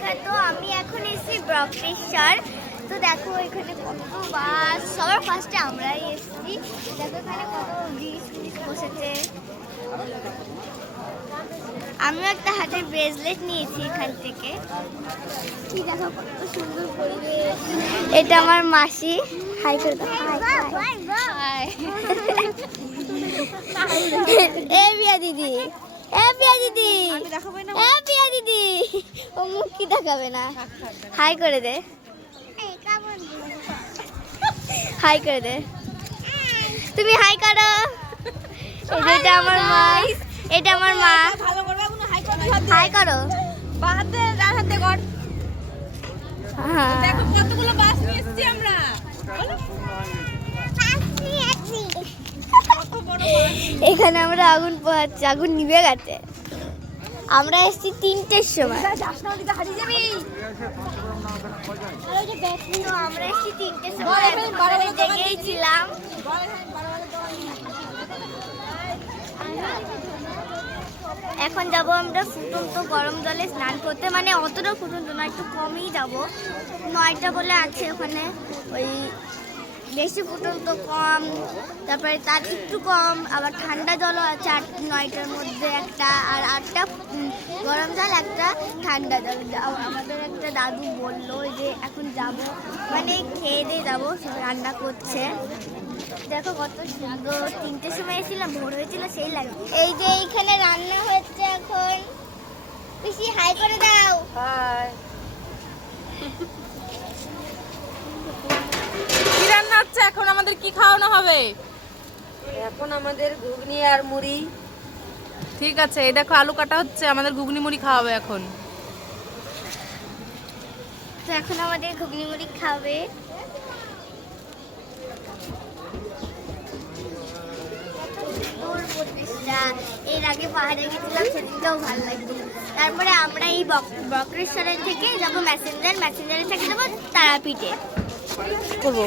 বিখ্যাত। আমি এখন এসেছি বক্রেশ্বর। তো দেখো এখানে কত বাস, সবার ফার্স্টে আমরাই এসেছি। দেখো এখানে কত ব্রিজ বসেছে। আমিও একটা হাতের ব্রেসলেট নিয়েছি এখান থেকে। কি দেখো কত সুন্দর পরিবেশ। এটা আমার মাসি। হাই করে দাও। হাই। এ বিয়া দিদি, এ বিয়া দিদি, এ বিয়া দিদি। ও মুখ কি দেখাবে না। হাই করে দে, হাই করে দে। তুমি হাই করো। এটা আমার মা, এটা আমার মা। হাই করো। দেখো কতগুলো বাস নিয়ে এসেছি আমরা। এখানে আমরা আগুন পোহাচ্ছি, আগুন নিভে গেছে। আমরা এসেছি 3টের সময়। আমরা এসেছি 3টের সময়, জেগেই ছিলাম। এখন যাব আমরা ফুটন্ত গরম জলে স্নান করতে, মানে অতটা ফুটন্ত না, একটু কমই যাব। 9টা বলে আছে ওখানে, ওই বেশি ফুটন্ত কম, তারপরে তার একটু কম, আবার ঠান্ডা জলও আছে 9টার মধ্যে একটা, আর 8টা গরম জল, একটা ঠান্ডা জল। আমাদের একটা দাদু বললো যে এখন যাব, মানে খেয়ে দিয়ে যাবো, রান্না করছে। দেখো কত সুন্দর। 3টের সময় এসেছিলাম, ভোর হয়েছিল, সেই লাগে। এই যে এইখানে রান্না হচ্ছে এখন। পিসি হাই করে দাও। হাই। কি রান্না হচ্ছে এখন? আমাদের কি খাওয়ানো হবে? এখন আমাদের ঘুগনি আর মুড়ি। ঠিক আছে, এই দেখো আলু কাটা হচ্ছে, আমাদের ঘুগনি মুড়ি খাওয়াবে এখন। তো এখন আমাদের ঘুগনি মুড়ি খাবে। এর আগে পাহাড়ে গেছিলাম, সেদিনটাও ভালো লাগতো। তারপরে আমরা এই বক্রেশ্বরের থেকে যাবো ম্যাসেঞ্জারে থেকে যাবো তারাপীঠে করবো।